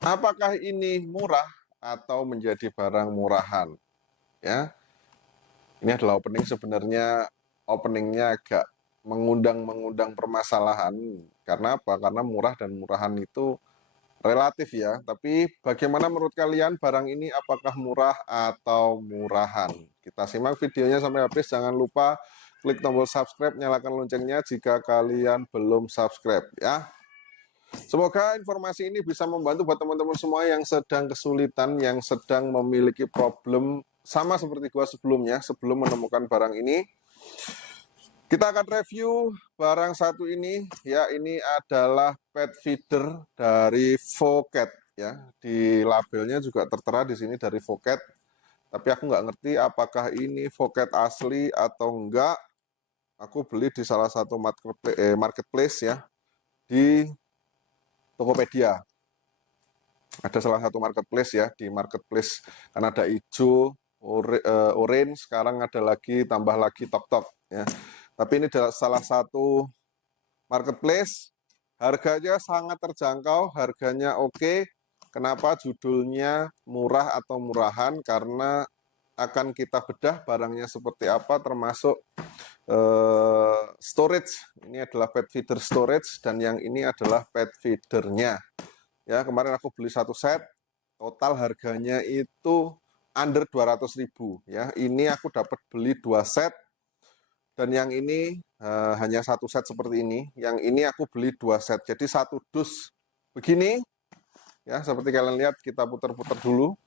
Apakah ini murah atau menjadi barang murahan? Ya, ini adalah opening, sebenarnya openingnya agak mengundang permasalahan. Karena apa? Karena murah dan murahan itu relatif ya. Tapi bagaimana menurut kalian barang ini, apakah murah atau murahan? Kita simak videonya sampai habis. Jangan lupa klik tombol subscribe, nyalakan loncengnya jika kalian belum subscribe ya. Semoga informasi ini bisa membantu buat teman-teman semua yang sedang kesulitan, yang sedang memiliki problem sama seperti gua sebelumnya, sebelum menemukan barang ini. Kita akan review barang satu ini, ya. Ini adalah pet feeder dari Phuket, ya. Di labelnya juga tertera di sini dari Phuket. Tapi aku nggak ngerti apakah ini Phuket asli atau enggak. Aku beli di salah satu marketplace ya, di Tokopedia. Ada salah satu marketplace ya, di marketplace kan ada hijau, orange, sekarang ada lagi, tambah lagi top ya. Tapi ini adalah salah satu marketplace, harganya sangat terjangkau, harganya oke. Kenapa judulnya murah atau murahan? Karena akan kita bedah barangnya seperti apa, termasuk storage. Ini adalah pet feeder storage, dan yang ini adalah pet feedernya. Ya, kemarin aku beli satu set, total harganya itu under 200.000 ya. Ini aku dapat beli 2 set, dan yang ini hanya satu set seperti ini. Yang ini aku beli 2 set, jadi satu dus begini ya. Seperti kalian lihat, kita putar-putar dulu.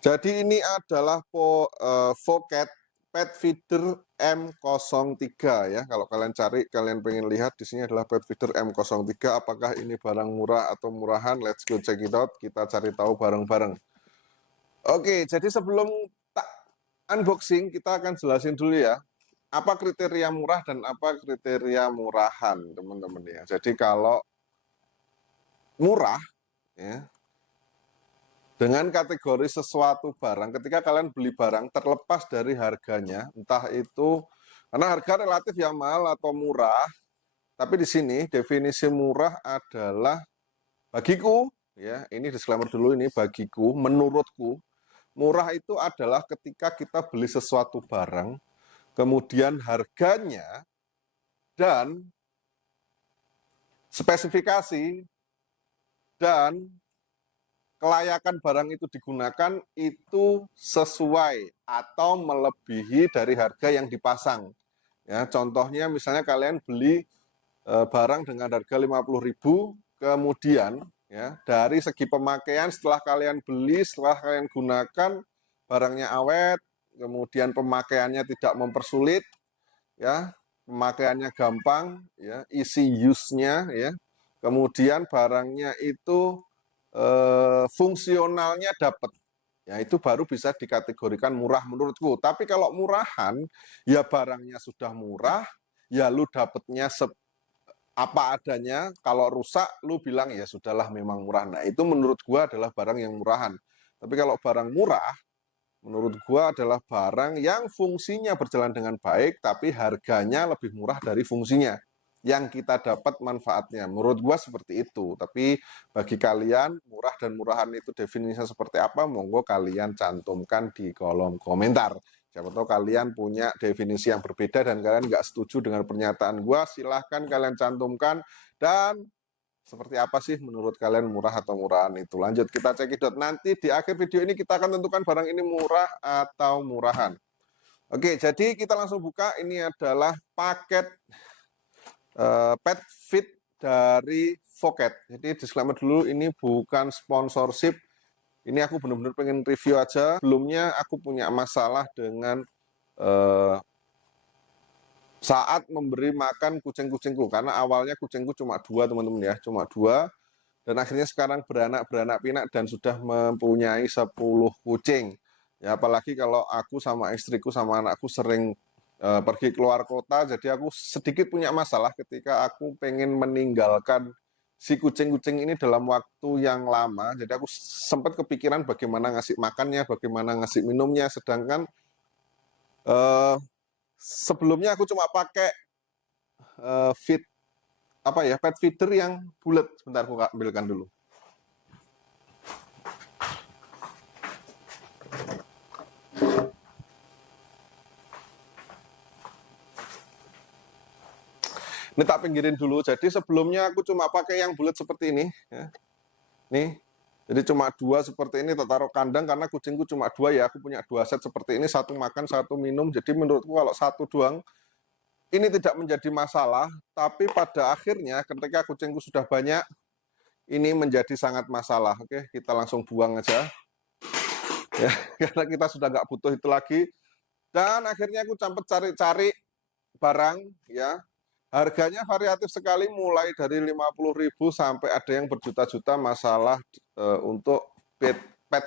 Jadi ini adalah Phuket Pet Feeder M03 ya. Kalau kalian cari, kalian pengen lihat, di sini adalah Pet Feeder M03. Apakah ini barang murah atau murahan? Let's go check it out. Kita cari tahu bareng-bareng. Oke, jadi sebelum tak unboxing, kita akan jelasin dulu ya, apa kriteria murah dan apa kriteria murahan, teman-teman ya. Jadi kalau murah ya, dengan kategori sesuatu barang, ketika kalian beli barang, terlepas dari harganya, entah itu karena harga relatif yang mahal atau murah, tapi di sini definisi murah adalah bagiku ya, ini disclaimer dulu, ini bagiku, menurutku murah itu adalah ketika kita beli sesuatu barang, kemudian harganya dan spesifikasi dan kelayakan barang itu digunakan itu sesuai atau melebihi dari harga yang dipasang. Ya, contohnya misalnya kalian beli barang dengan harga 50.000, kemudian ya, dari segi pemakaian setelah kalian beli, setelah kalian gunakan, barangnya awet, kemudian pemakaiannya tidak mempersulit ya, pemakaiannya gampang ya, easy use-nya ya. Kemudian barangnya itu fungsionalnya dapat. Ya, itu baru bisa dikategorikan murah menurutku. Tapi kalau murahan, ya barangnya sudah murah, ya lu dapatnya apa adanya. Kalau rusak, lu bilang ya sudahlah memang murah. Nah, itu menurut gua adalah barang yang murahan. Tapi kalau barang murah, menurut gua adalah barang yang fungsinya berjalan dengan baik, tapi harganya lebih murah dari fungsinya yang kita dapat manfaatnya. Menurut gua seperti itu. Tapi bagi kalian, murah dan murahan itu definisinya seperti apa? Monggo kalian cantumkan di kolom komentar. Siapa tahu kalian punya definisi yang berbeda dan kalian nggak setuju dengan pernyataan gua, silahkan kalian cantumkan. Dan seperti apa sih menurut kalian murah atau murahan itu? Lanjut, kita cekidot. Nanti di akhir video ini kita akan tentukan barang ini murah atau murahan. Oke, jadi kita langsung buka. Ini adalah paket pet feed dari Phuket. Jadi disclaimer dulu, ini bukan sponsorship. Ini aku benar-benar pengen review aja. Sebelumnya aku punya masalah dengan saat memberi makan kucing-kucingku, karena awalnya kucingku cuma 2 teman-teman ya, cuma 2, dan akhirnya sekarang beranak pinak dan sudah mempunyai 10 kucing ya. Apalagi kalau aku sama istriku sama anakku sering pergi keluar kota, jadi aku sedikit punya masalah ketika aku pengen meninggalkan si kucing-kucing ini dalam waktu yang lama. Jadi aku sempat kepikiran bagaimana ngasih makannya, bagaimana ngasih minumnya, sedangkan sebelumnya aku cuma pakai feed apa ya, pet feeder yang bulat. Sebentar aku ambilkan dulu. Ini tak pinggirin dulu. Jadi sebelumnya aku cuma pakai yang bulat seperti ini. Ya. Nih, jadi cuma dua seperti ini. Tak taruh kandang karena kucingku cuma dua ya. Aku punya dua set seperti ini. Satu makan, satu minum. Jadi menurutku kalau satu doang, ini tidak menjadi masalah. Tapi pada akhirnya ketika kucingku sudah banyak, ini menjadi sangat masalah. Oke, kita langsung buang aja. Ya, karena kita sudah nggak butuh itu lagi. Dan akhirnya aku sampai cari-cari barang ya. Harganya variatif sekali, mulai dari 50.000 sampai ada yang berjuta-juta masalah untuk pet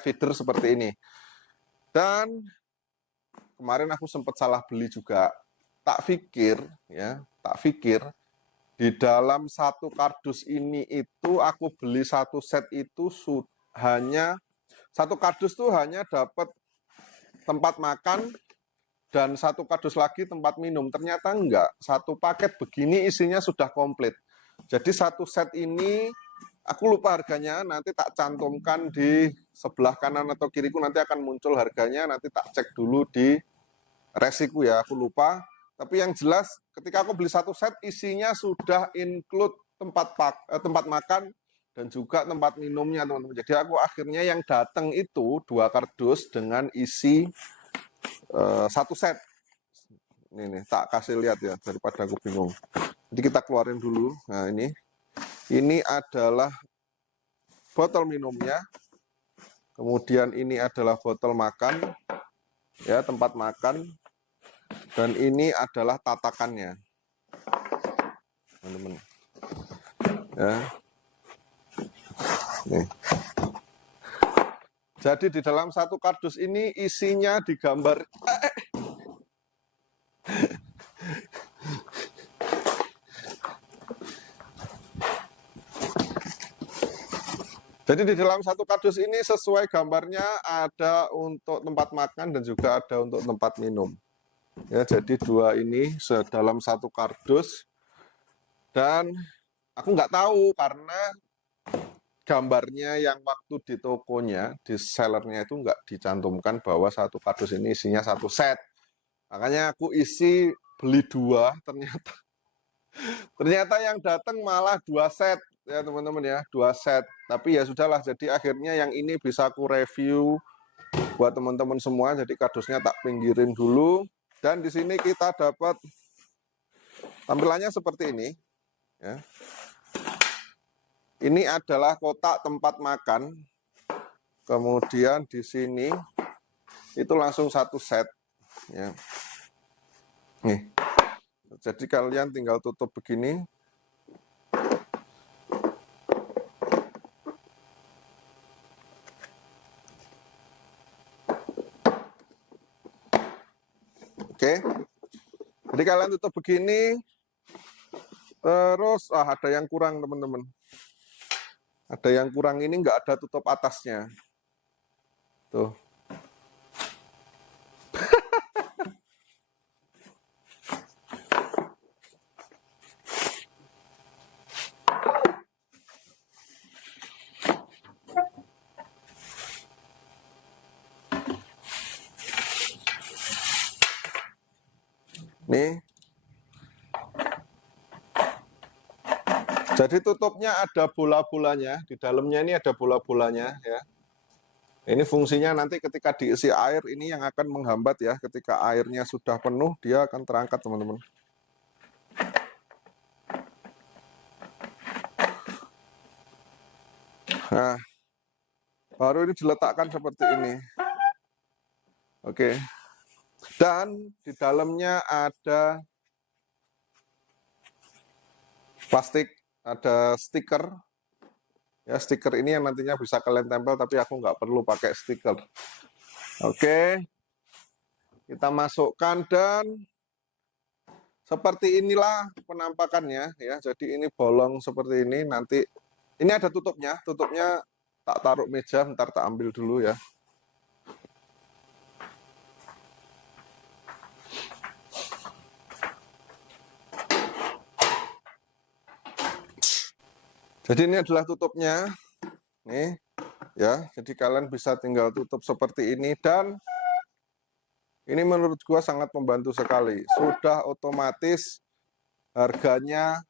feeder seperti ini. Dan kemarin aku sempat salah beli juga. Tak pikir di dalam satu kardus ini itu aku beli satu set itu hanya satu kardus tuh hanya dapat tempat makan dan satu kardus lagi tempat minum. Ternyata enggak, satu paket begini isinya sudah komplit. Jadi satu set ini aku lupa harganya, nanti tak cantumkan di sebelah kanan atau kiriku, nanti akan muncul harganya, nanti tak cek dulu di resiku ya, aku lupa. Tapi yang jelas ketika aku beli satu set isinya sudah include tempat makan dan juga tempat minumnya, teman-teman. Jadi aku akhirnya yang datang itu 2 kardus dengan isi satu set. Ini nih, tak kasih lihat ya daripada aku bingung. Jadi kita keluarin dulu. Nah, ini adalah botol minumnya. Kemudian ini adalah botol makan, ya, tempat makan. Dan ini adalah tatakannya, teman-teman. Ya. Nih. Jadi di dalam satu kardus ini isinya digambar. Jadi di dalam satu kardus ini sesuai gambarnya ada untuk tempat makan dan juga ada untuk tempat minum. Ya, jadi dua ini dalam satu kardus. Dan aku nggak tahu karena gambarnya yang waktu di tokonya, di sellernya itu nggak dicantumkan bahwa satu kardus ini isinya satu set. Makanya aku beli dua, ternyata yang datang malah 2 set ya teman-teman ya, 2 set. Tapi ya sudahlah, jadi akhirnya yang ini bisa aku review buat teman-teman semua. Jadi kardusnya tak pinggirin dulu. Dan di sini kita dapat tampilannya seperti ini ya. Ini adalah kotak tempat makan. Kemudian di sini itu langsung satu set ya. Nih. Jadi kalian tinggal tutup begini. Oke. Jadi kalian tutup begini. Terus ada yang kurang teman-teman. Ada yang kurang, ini nggak ada tutup atasnya. Tuh. Nih. Jadi tutupnya ada bola-bolanya, di dalamnya ini ada bola-bolanya ya. Ini fungsinya nanti ketika diisi air, ini yang akan menghambat ya. Ketika airnya sudah penuh, dia akan terangkat teman-teman. Nah, baru ini diletakkan seperti ini. Oke. Dan di dalamnya ada plastik, ada stiker. Ya, stiker ini yang nantinya bisa kalian tempel, tapi aku nggak perlu pakai stiker. Oke. Kita masukkan dan seperti inilah penampakannya ya. Jadi ini bolong seperti ini. Nanti ini ada tutupnya. Tutupnya tak taruh meja, ntar tak ambil dulu ya. Jadi ini adalah tutupnya. Nih, ya. Jadi kalian bisa tinggal tutup seperti ini dan ini menurut gua sangat membantu sekali. Sudah otomatis harganya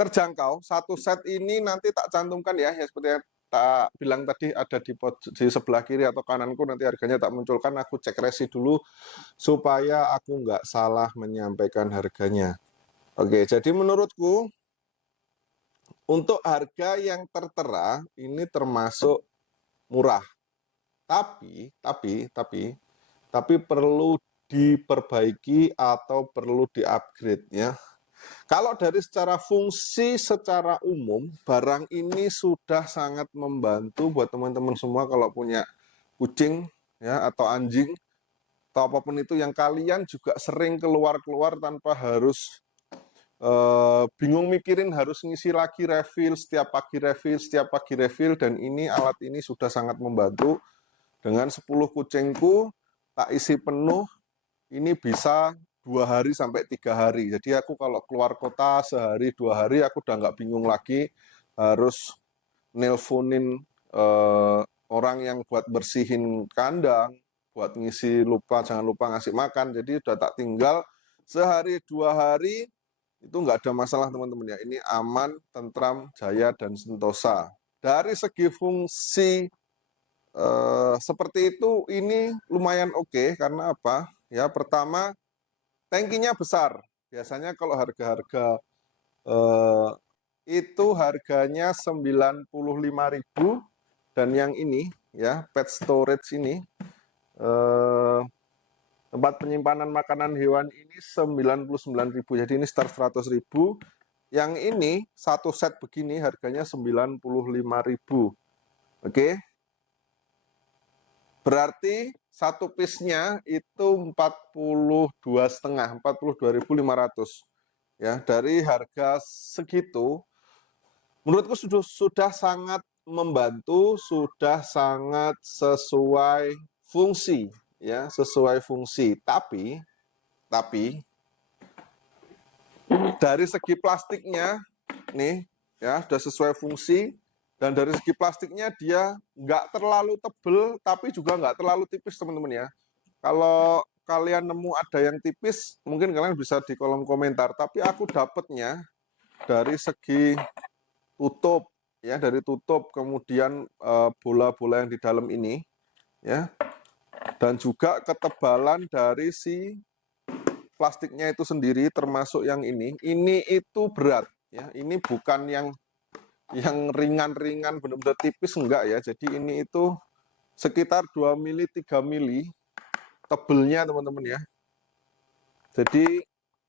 terjangkau. Satu set ini nanti tak cantumkan ya, seperti yang tak bilang tadi ada di sebelah kiri atau kananku, nanti harganya tak munculkan. Aku cek resi dulu supaya aku nggak salah menyampaikan harganya. Oke, jadi menurutku untuk harga yang tertera ini termasuk murah. Tapi perlu diperbaiki atau perlu di-upgrade ya. Kalau dari secara fungsi secara umum, barang ini sudah sangat membantu buat teman-teman semua kalau punya kucing ya atau anjing atau apapun itu yang kalian juga sering keluar-keluar tanpa harus bingung mikirin harus ngisi lagi refill, setiap pagi refill, dan ini alat ini sudah sangat membantu. Dengan 10 kucingku tak isi penuh, ini bisa 2 hari sampai 3 hari. Jadi aku kalau keluar kota sehari 2 hari aku udah nggak bingung lagi harus nelponin orang yang buat bersihin kandang, buat ngisi jangan lupa ngasih makan. Jadi udah tak tinggal sehari 2 hari itu nggak ada masalah teman-teman ya. Ini aman, tentram, jaya, dan sentosa. Dari segi fungsi seperti itu ini lumayan oke. Karena apa? Ya pertama tankinya besar. Biasanya kalau harga-harga itu harganya 95.000 dan yang ini ya pet storage ini tempat penyimpanan makanan hewan ini 99.000. Jadi ini start 100.000. Yang ini satu set begini harganya 95.000. Oke. Berarti satu piece-nya itu 42,5, 42.500. Ya, dari harga segitu menurutku sudah sangat membantu, sudah sangat sesuai fungsi, ya, sesuai fungsi. Tapi dari segi plastiknya, nih, ya, sudah sesuai fungsi, dan dari segi plastiknya dia nggak terlalu tebel, tapi juga nggak terlalu tipis, teman-teman ya. Kalau kalian nemu ada yang tipis, mungkin kalian bisa di kolom komentar. Tapi aku dapatnya dari segi tutup, ya, dari tutup, kemudian bola-bola yang di dalam ini, ya, dan juga ketebalan dari si plastiknya itu sendiri, termasuk yang ini itu berat, ya. Ini bukan yang ringan-ringan, benar-benar tipis, enggak ya. Jadi ini itu sekitar 2 mili, 3 mili tebelnya, teman-teman ya. Jadi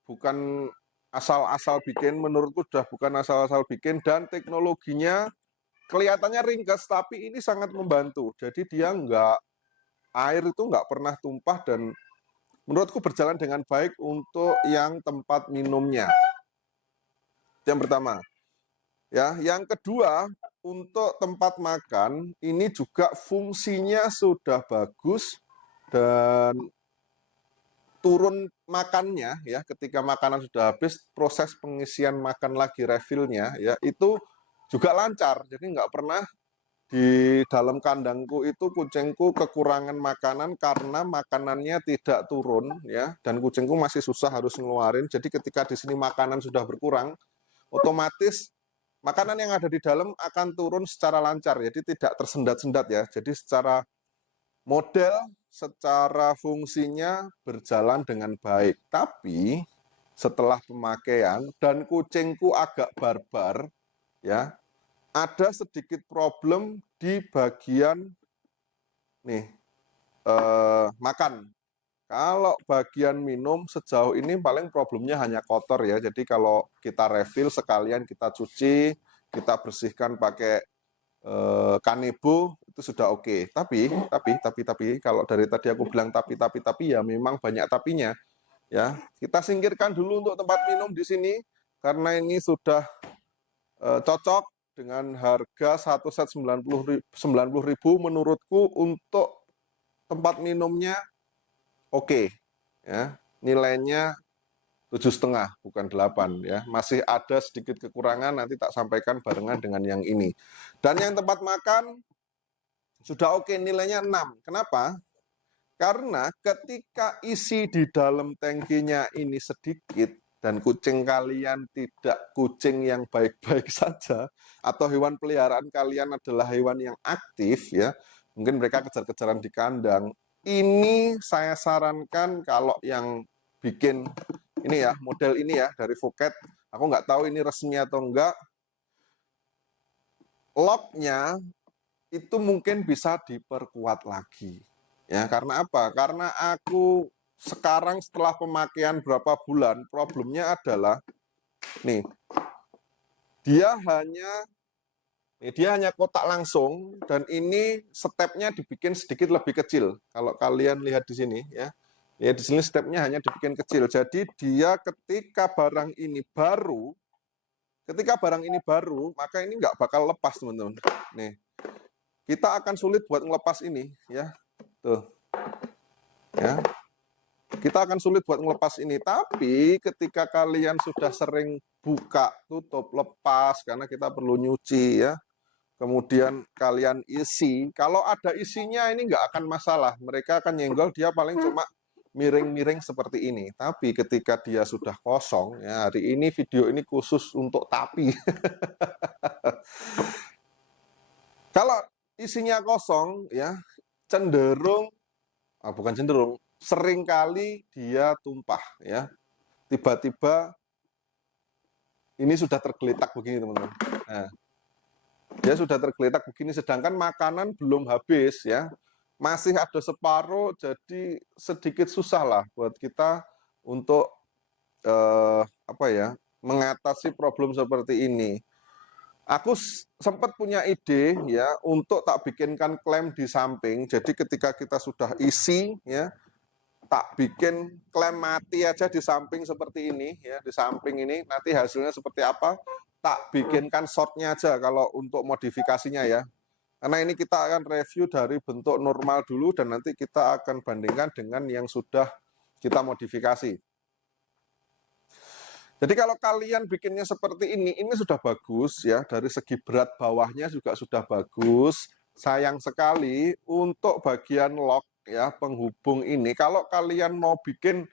bukan asal-asal bikin, menurutku sudah bukan asal-asal bikin, dan teknologinya kelihatannya ringkas, tapi ini sangat membantu. Jadi dia air itu nggak pernah tumpah, dan menurutku berjalan dengan baik untuk yang tempat minumnya. Yang pertama. Ya, yang kedua, untuk tempat makan ini juga fungsinya sudah bagus dan turun makannya ya, ketika makanan sudah habis, proses pengisian makan lagi refillnya ya itu juga lancar. Jadi nggak pernah di dalam kandangku itu kucingku kekurangan makanan karena makanannya tidak turun ya, dan kucingku masih susah harus ngeluarin. Jadi ketika di sini makanan sudah berkurang, otomatis makanan yang ada di dalam akan turun secara lancar, jadi tidak tersendat-sendat ya. Jadi secara model, secara fungsinya berjalan dengan baik. Tapi setelah pemakaian dan kucingku agak barbar ya, ada sedikit problem di bagian nih makan. Kalau bagian minum sejauh ini paling problemnya hanya kotor ya. Jadi kalau kita refill sekalian kita cuci, kita bersihkan pakai kanebo itu sudah oke. Tapi kalau dari tadi aku bilang tapi ya memang banyak tapinya ya. Kita singkirkan dulu untuk tempat minum di sini karena ini sudah cocok dengan harga satu set 90.000 menurutku. Untuk tempat minumnya oke ya, nilainya 7,5 bukan 8 ya. Masih ada sedikit kekurangan, nanti tak sampaikan barengan dengan yang ini. Dan yang tempat makan sudah oke, nilainya 6. Kenapa? Karena ketika isi di dalam tangkinya ini sedikit dan kucing kalian tidak kucing yang baik-baik saja, atau hewan peliharaan kalian adalah hewan yang aktif ya, mungkin mereka kejar-kejaran di kandang. Ini saya sarankan kalau yang bikin ini ya, model ini ya dari Phuket, aku nggak tahu ini resmi atau enggak, locknya itu mungkin bisa diperkuat lagi. Ya, karena apa? Karena aku sekarang setelah pemakaian berapa bulan, problemnya adalah nih, dia hanya kotak langsung dan ini stepnya dibikin sedikit lebih kecil. Kalau kalian lihat di sini ya. Ya di sini stepnya hanya dibikin kecil. Jadi dia ketika barang ini baru, maka ini nggak bakal lepas, teman-teman. Nih, kita akan sulit buat ngelepas ini ya. Tuh. Ya. Kita akan sulit buat ngelepas ini, tapi ketika kalian sudah sering buka, tutup, lepas, karena kita perlu nyuci ya, kemudian kalian isi, kalau ada isinya ini nggak akan masalah, mereka akan nyenggol, dia paling cuma miring-miring seperti ini. Tapi ketika dia sudah kosong, ya hari ini video ini khusus untuk tapi. Kalau isinya kosong, ya cenderung, bukan cenderung, seringkali dia tumpah, ya. Tiba-tiba ini sudah tergeletak begini, teman-teman. Nah, dia sudah tergeletak begini, sedangkan makanan belum habis, ya. Masih ada separuh, jadi sedikit susah lah buat kita untuk mengatasi problem seperti ini. Aku sempat punya ide ya untuk tak bikinkan klem di samping. Jadi ketika kita sudah isi ya, tak bikin klem mati aja di samping seperti ini ya, di samping ini nanti hasilnya seperti apa, tak bikinkan shortnya aja kalau untuk modifikasinya ya. Karena ini kita akan review dari bentuk normal dulu dan nanti kita akan bandingkan dengan yang sudah kita modifikasi. Jadi kalau kalian bikinnya seperti ini sudah bagus ya, dari segi berat bawahnya juga sudah bagus. Sayang sekali untuk bagian lock ya, penghubung ini, kalau kalian mau bikin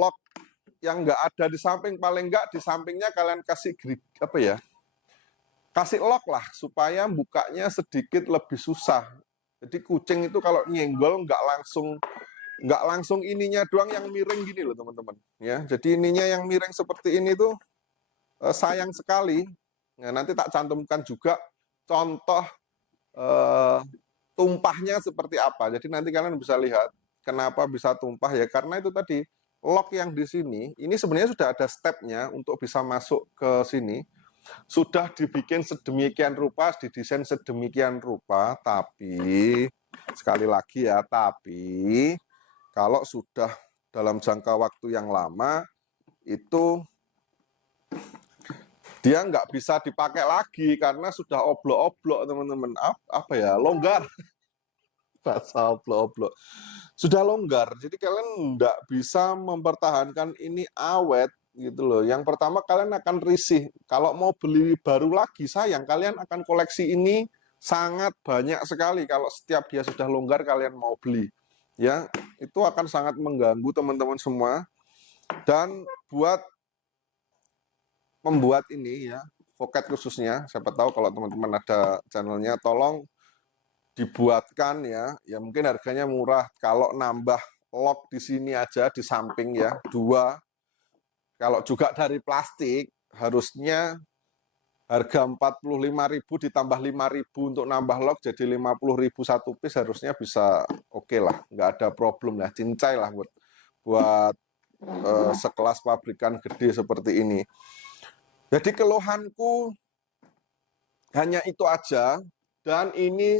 lock yang nggak ada di samping, paling nggak di sampingnya kalian kasih kasih lock lah supaya bukanya sedikit lebih susah. Jadi kucing itu kalau nyenggol nggak langsung ininya doang yang miring gini loh teman-teman ya. Jadi ininya yang miring seperti ini tuh sayang sekali. Nah, nanti tak cantumkan juga contoh tumpahnya seperti apa. Jadi nanti kalian bisa lihat kenapa bisa tumpah ya, karena itu tadi lock yang di sini ini sebenarnya sudah ada stepnya untuk bisa masuk ke sini. Sudah dibikin sedemikian rupa, didesain sedemikian rupa, tapi sekali lagi ya, tapi kalau sudah dalam jangka waktu yang lama itu dia nggak bisa dipakai lagi karena sudah oblok-oblok, teman-teman. Longgar. Bahasa oblok-oblok. Sudah longgar, jadi kalian nggak bisa mempertahankan ini awet gitu loh. Yang pertama kalian akan risih. Kalau mau beli baru lagi, sayang, kalian akan koleksi ini sangat banyak sekali. Kalau setiap dia sudah longgar kalian mau beli, ya itu akan sangat mengganggu teman-teman semua. Dan buat membuat ini ya, Phuket khususnya, siapa tahu kalau teman-teman ada channelnya, tolong dibuatkan ya mungkin harganya murah. Kalau nambah lock di sini aja di samping ya 2, kalau juga dari plastik harusnya harga 45.000 ditambah 5.000 untuk nambah lock jadi 50.000 satu piece, harusnya bisa oke lah, nggak ada problem lah, cincai lah buat sekelas pabrikan gede seperti ini. Jadi keluhanku hanya itu aja, dan ini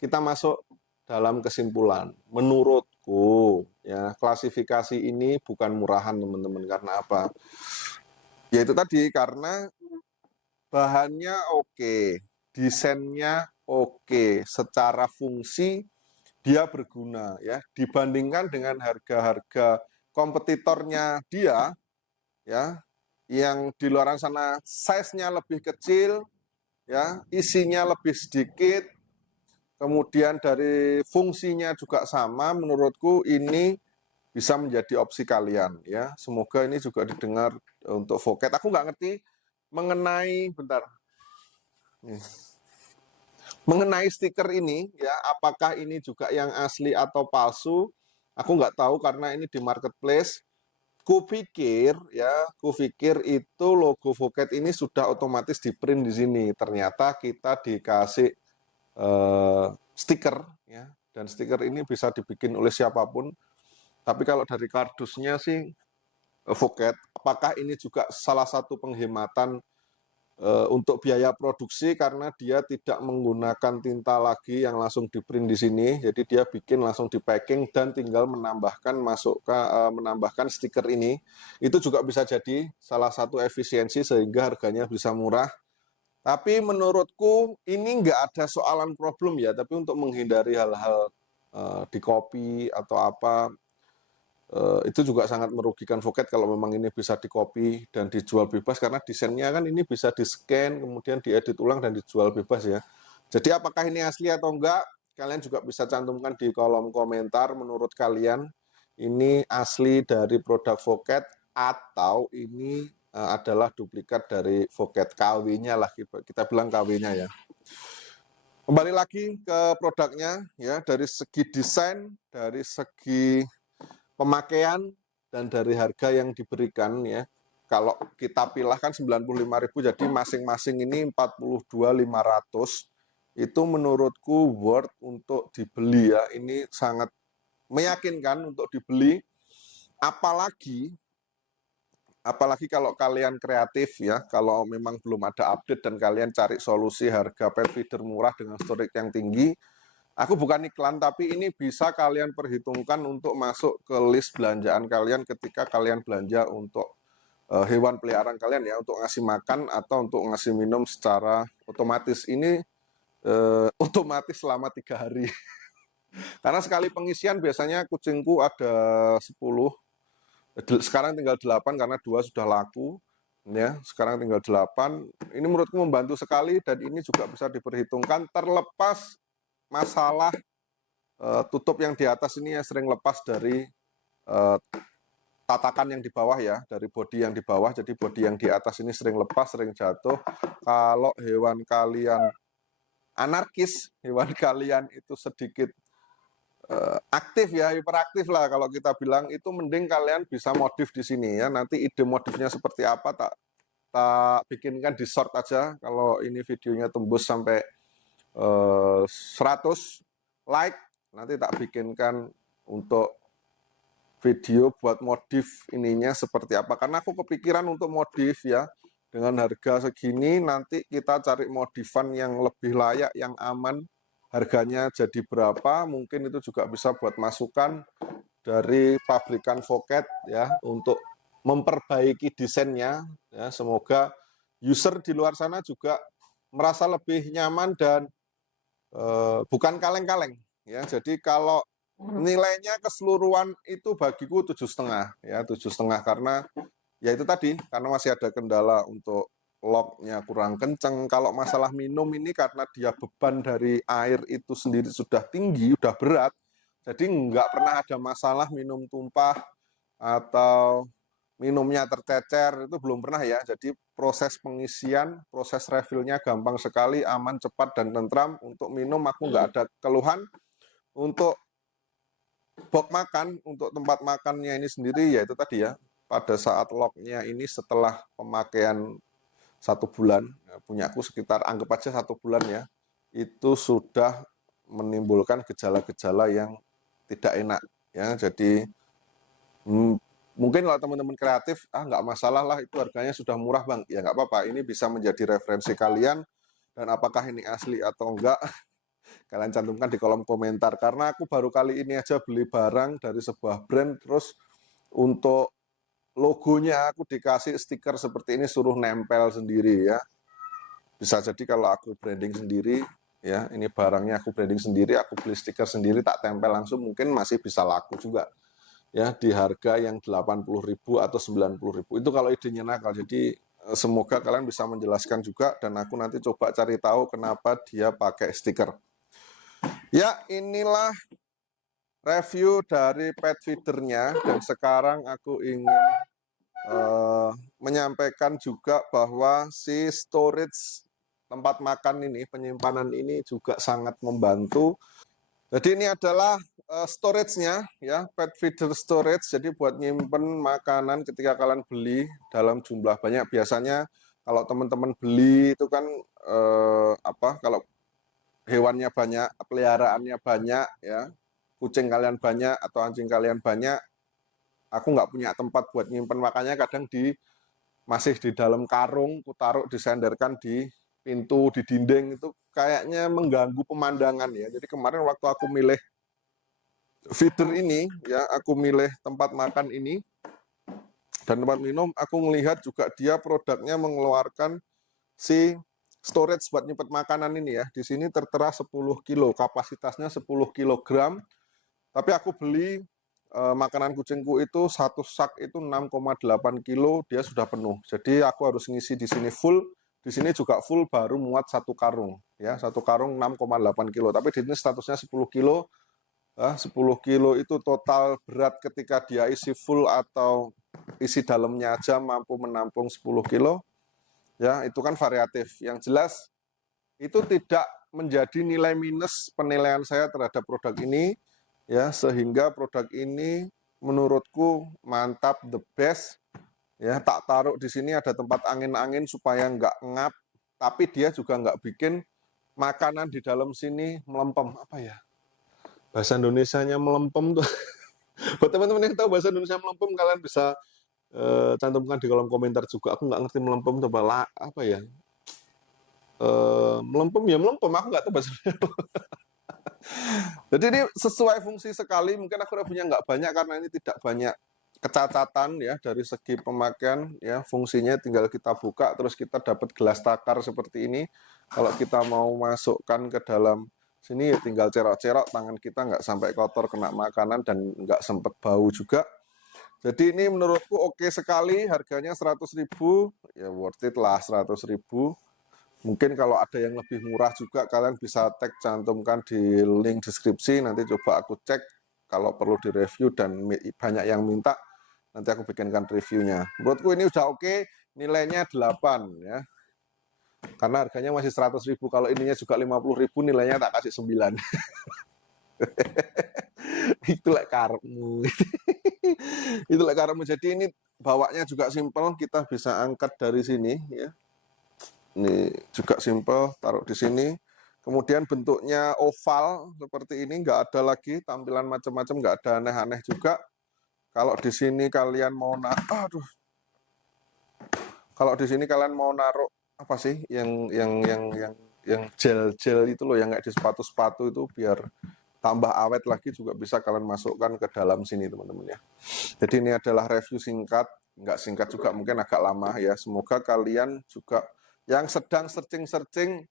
kita masuk dalam kesimpulan. Menurutku, ya klasifikasi ini bukan murahan teman-teman. Karena apa? Ya itu tadi, karena bahannya oke, desainnya oke, secara fungsi dia berguna ya. Dibandingkan dengan harga-harga kompetitornya dia, ya, yang di luar sana size-nya lebih kecil, ya, isinya lebih sedikit, kemudian dari fungsinya juga sama, menurutku ini bisa menjadi opsi kalian, ya. Semoga ini juga didengar untuk Voket. Aku nggak ngerti mengenai, bentar, mengenai stiker ini, ya, apakah ini juga yang asli atau palsu? Aku nggak tahu karena ini di marketplace. Kupikir itu logo Voket ini sudah otomatis di print di sini. Ternyata kita dikasih stiker, ya, dan stiker ini bisa dibikin oleh siapapun. Tapi kalau dari kardusnya sih Voket, apakah ini juga salah satu penghematan untuk biaya produksi karena dia tidak menggunakan tinta lagi yang langsung di print di sini, jadi dia bikin langsung di packing dan tinggal menambahkan stiker ini. Itu juga bisa jadi salah satu efisiensi sehingga harganya bisa murah. Tapi menurutku ini nggak ada soalan problem ya, tapi untuk menghindari hal-hal di copy atau apa, itu juga sangat merugikan Voket kalau memang ini bisa di-copy dan dijual bebas, karena desainnya kan ini bisa di-scan, kemudian diedit ulang dan dijual bebas ya. Jadi apakah ini asli atau enggak, kalian juga bisa cantumkan di kolom komentar menurut kalian ini asli dari produk Voket atau ini adalah duplikat dari Voket, KW-nya lah, kita bilang KW-nya ya. Kembali lagi ke produknya ya, dari segi desain, dari segi pemakaian, dan dari harga yang diberikan ya. Kalau kita pilih kan 95.000, jadi masing-masing ini 42.500. Itu menurutku worth untuk dibeli ya. Ini sangat meyakinkan untuk dibeli. Apalagi kalau kalian kreatif ya, kalau memang belum ada update dan kalian cari solusi harga pet feeder murah dengan storage yang tinggi. Aku bukan iklan, tapi ini bisa kalian perhitungkan untuk masuk ke list belanjaan kalian ketika kalian belanja untuk hewan peliharaan kalian ya, untuk ngasih makan atau untuk ngasih minum secara otomatis. Ini otomatis selama 3 hari. Karena sekali pengisian biasanya kucingku ada 10, sekarang tinggal 8 karena 2 sudah laku. Ya, sekarang tinggal 8. Ini menurutku membantu sekali dan ini juga bisa diperhitungkan terlepas masalah tutup yang di atas ini yang sering lepas dari tatakan yang di bawah ya, dari bodi yang di bawah. Jadi bodi yang di atas ini sering lepas, sering jatuh. Kalau hewan kalian anarkis, hewan kalian itu sedikit aktif ya, hiperaktif lah kalau kita bilang, itu mending kalian bisa modif di sini ya. Nanti ide modifnya seperti apa tak bikinkan di short aja. Kalau ini videonya tembus sampai 100 like, nanti tak bikinkan untuk video buat modif ininya seperti apa. Karena aku kepikiran untuk modif ya, dengan harga segini nanti kita cari modifan yang lebih layak, yang aman. Harganya jadi berapa, mungkin itu juga bisa buat masukan dari pabrikan Voket ya, untuk memperbaiki desainnya ya. Semoga user di luar sana juga merasa lebih nyaman dan bukan kaleng-kaleng ya. Jadi kalau nilainya keseluruhan itu bagiku 7,5 ya, 7,5, karena ya itu tadi, karena masih ada kendala untuk locknya kurang kenceng. Kalau masalah minum ini karena dia beban dari air itu sendiri sudah tinggi, sudah berat, jadi nggak pernah ada masalah minum tumpah atau minumnya tercecer, itu belum pernah ya. Jadi proses pengisian, proses refillnya gampang sekali, aman, cepat, dan tentram. Untuk minum aku nggak ada keluhan. Untuk box makan, untuk tempat makannya ini sendiri, ya itu tadi ya, pada saat locknya ini setelah pemakaian 1 bulan, punya aku sekitar anggap aja 1 bulan ya, itu sudah menimbulkan gejala-gejala yang tidak enak ya. Jadi mungkin kalau teman-teman kreatif, nggak masalah lah, itu harganya sudah murah bang, ya nggak apa-apa, ini bisa menjadi referensi kalian. Dan apakah ini asli atau enggak, kalian cantumkan di kolom komentar. Karena aku baru kali ini aja beli barang dari sebuah brand, terus untuk logonya aku dikasih stiker seperti ini, suruh nempel sendiri ya. Bisa jadi kalau aku branding sendiri ya, ini barangnya aku branding sendiri, aku beli stiker sendiri, tak tempel langsung, mungkin masih bisa laku juga. ya di harga yang 80.000 atau 90.000. Itu kalau idenya nakal. Jadi semoga kalian bisa menjelaskan juga dan aku nanti coba cari tahu kenapa dia pakai stiker. Ya, inilah review dari pet feedernya dan sekarang aku ingin menyampaikan juga bahwa si storage tempat makan ini, penyimpanan ini juga sangat membantu. Jadi ini adalah storage-nya ya, pet feeder storage. Jadi buat nyimpen makanan ketika kalian beli dalam jumlah banyak. Biasanya kalau teman-teman beli itu kan kalau hewannya banyak, peliharaannya banyak ya, kucing kalian banyak atau anjing kalian banyak, aku nggak punya tempat buat nyimpen, makanya kadang masih di dalam karung, ku taruh disenderkan di pintu, di dinding, itu kayaknya mengganggu pemandangan ya. Jadi kemarin waktu aku milih feeder ini ya, aku milih tempat makan ini dan tempat minum, aku melihat juga dia produknya mengeluarkan si storage buat nyimpen makanan ini ya. Di sini tertera 10 kilo, kapasitasnya 10 kilogram. Tapi aku beli makanan kucingku itu satu sak itu 6,8 kilo, dia sudah penuh. Jadi aku harus ngisi di sini full, di sini juga full baru muat satu karung ya, satu karung 6,8 kilo. Tapi di sini statusnya 10 kilo. 10 kilo itu total berat ketika dia isi full atau isi dalamnya aja mampu menampung 10 kilo. Ya, itu kan variatif. Yang jelas itu tidak menjadi nilai minus penilaian saya terhadap produk ini ya, sehingga produk ini menurutku mantap, the best ya. Tak taruh di sini ada tempat angin-angin supaya nggak ngap, tapi dia juga nggak bikin makanan di dalam sini melempem. Apa ya bahasa Indonesianya melempem tuh? Buat teman-teman yang tahu bahasa Indonesia melempem, kalian bisa cantumkan di kolom komentar juga. Aku nggak ngerti melempem itu apa ya. Melempem ya melempem, aku nggak tahu bahasa Indonesia. Jadi ini sesuai fungsi sekali. Mungkin aku reviewnya nggak banyak karena ini tidak banyak kecacatan ya dari segi pemakaian ya. Fungsinya tinggal kita buka terus kita dapat gelas takar seperti ini. Kalau kita mau masukkan ke dalam sini ya tinggal cerok-cerok, tangan kita nggak sampai kotor kena makanan dan nggak sempet bau juga. Jadi ini menurutku oke sekali, harganya 100.000 ya, worth it lah 100.000. Mungkin kalau ada yang lebih murah juga kalian bisa tag, cantumkan di link deskripsi, nanti coba aku cek kalau perlu direview dan banyak yang minta, nanti aku bikinkan reviewnya. Menurutku ini udah oke, nilainya 8 ya. Karena harganya masih 100.000, kalau ininya juga 50.000 nilainya tak kasih 9. Itulah karepmu. Itulah karepmu. Jadi ini bawanya juga simple, kita bisa angkat dari sini ya. Ini juga simple, taruh di sini. Kemudian bentuknya oval seperti ini, nggak ada lagi tampilan macam-macam, nggak ada aneh-aneh juga. Kalau di sini kalian mau kalau di sini kalian mau naruh apa sih yang gel-gel itu loh, yang kayak di sepatu-sepatu itu, biar tambah awet lagi juga bisa kalian masukkan ke dalam sini teman-teman ya. Jadi ini adalah review singkat, nggak singkat juga, mungkin agak lama ya. Semoga kalian juga yang sedang searching-searching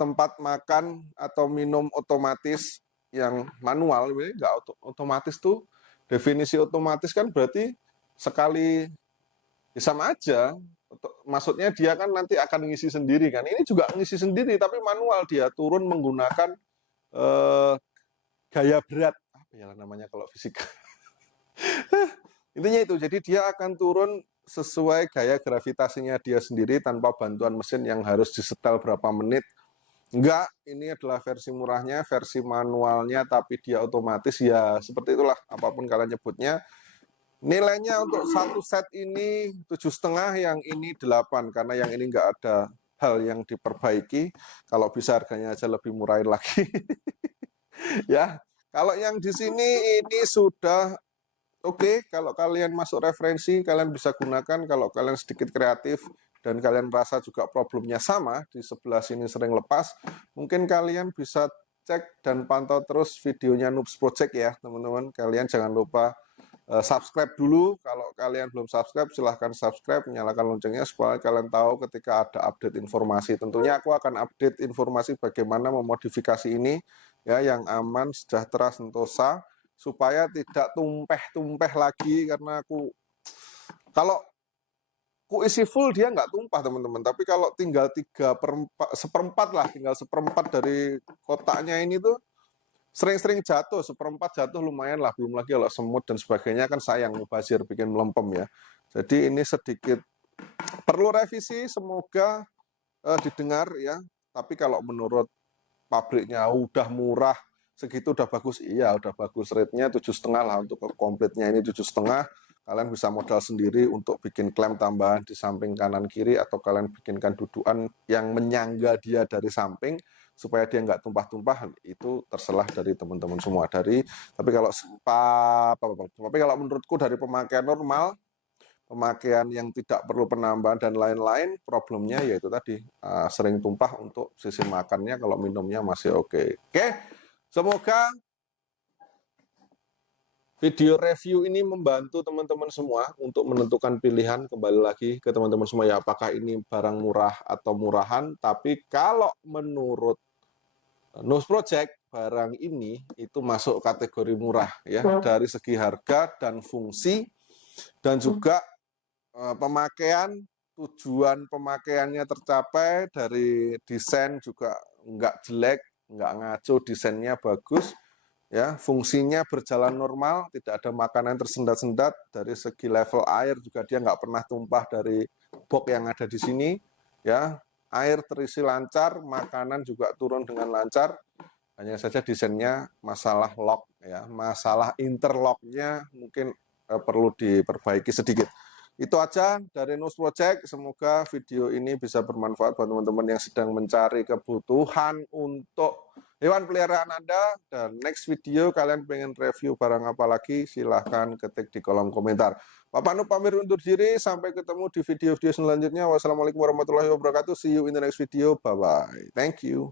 tempat makan atau minum otomatis yang manual, ini nggak otomatis tuh, definisi otomatis kan berarti sekali ya sama aja. Maksudnya dia kan nanti akan ngisi sendiri kan. Ini juga ngisi sendiri tapi manual, dia turun menggunakan gaya berat. Apa ya namanya kalau fisika? Intinya itu, jadi dia akan turun sesuai gaya gravitasinya dia sendiri tanpa bantuan mesin yang harus disetel berapa menit. Enggak, ini adalah versi murahnya, versi manualnya, tapi dia otomatis ya, seperti itulah apapun kalian nyebutnya. Nilainya untuk satu set ini 7,5, yang ini 8 karena yang ini enggak ada hal yang diperbaiki. Kalau bisa harganya aja lebih murahin lagi. Ya, kalau yang di sini ini sudah oke. Kalau kalian masuk referensi, kalian bisa gunakan. Kalau kalian sedikit kreatif dan kalian merasa juga problemnya sama, di sebelah sini sering lepas, mungkin kalian bisa cek dan pantau terus videonya Noobs Project ya teman-teman. Kalian jangan lupa subscribe dulu. Kalau kalian belum subscribe, silahkan subscribe, nyalakan loncengnya supaya kalian tahu ketika ada update informasi. Tentunya aku akan update informasi bagaimana memodifikasi ini ya, yang aman, sejahtera, sentosa, supaya tidak tumpeh-tumpeh lagi, karena kalau isi full dia nggak tumpah teman-teman, tapi kalau tinggal 1/4 lah, tinggal 1/4 dari kotaknya ini tuh sering-sering jatuh, 1/4 jatuh lumayan lah, belum lagi kalau semut dan sebagainya kan sayang, mubazir, bikin melempem ya. Jadi ini sedikit perlu revisi, semoga didengar ya. Tapi kalau menurut pabriknya udah murah segitu udah bagus, iya udah bagus, rate-nya 7,5 lah untuk komplitnya ini 7,5. Kalian bisa modal sendiri untuk bikin klem tambahan di samping kanan kiri, atau kalian bikinkan dudukan yang menyangga dia dari samping supaya dia nggak tumpah-tumpah, itu terserah dari teman-teman semua. Tapi kalau menurutku dari pemakaian normal, pemakaian yang tidak perlu penambahan dan lain-lain, problemnya yaitu tadi sering tumpah untuk sisi makannya, kalau minumnya masih oke. Semoga video review ini membantu teman-teman semua untuk menentukan pilihan. Kembali lagi ke teman-teman semua ya, apakah ini barang murah atau murahan. Tapi kalau menurut Nose Project, barang ini itu masuk kategori murah ya, dari segi harga dan fungsi, dan juga pemakaian, tujuan pemakaiannya tercapai, dari desain juga nggak jelek, nggak ngaco, desainnya bagus ya, fungsinya berjalan normal, tidak ada makanan tersendat-sendat. Dari segi level air juga dia nggak pernah tumpah dari box yang ada di sini ya, air terisi lancar, makanan juga turun dengan lancar. Hanya saja desainnya masalah lock ya, masalah interlocknya mungkin perlu diperbaiki sedikit. Itu aja dari Nose Project. Semoga video ini bisa bermanfaat buat teman-teman yang sedang mencari kebutuhan untuk hewan peliharaan Anda. Dan next video kalian pengen review barang apa lagi, silahkan ketik di kolom komentar. Bapak Nup pamit undur diri, sampai ketemu di video-video selanjutnya. Wassalamualaikum warahmatullahi wabarakatuh. See you in the next video. Bye-bye. Thank you.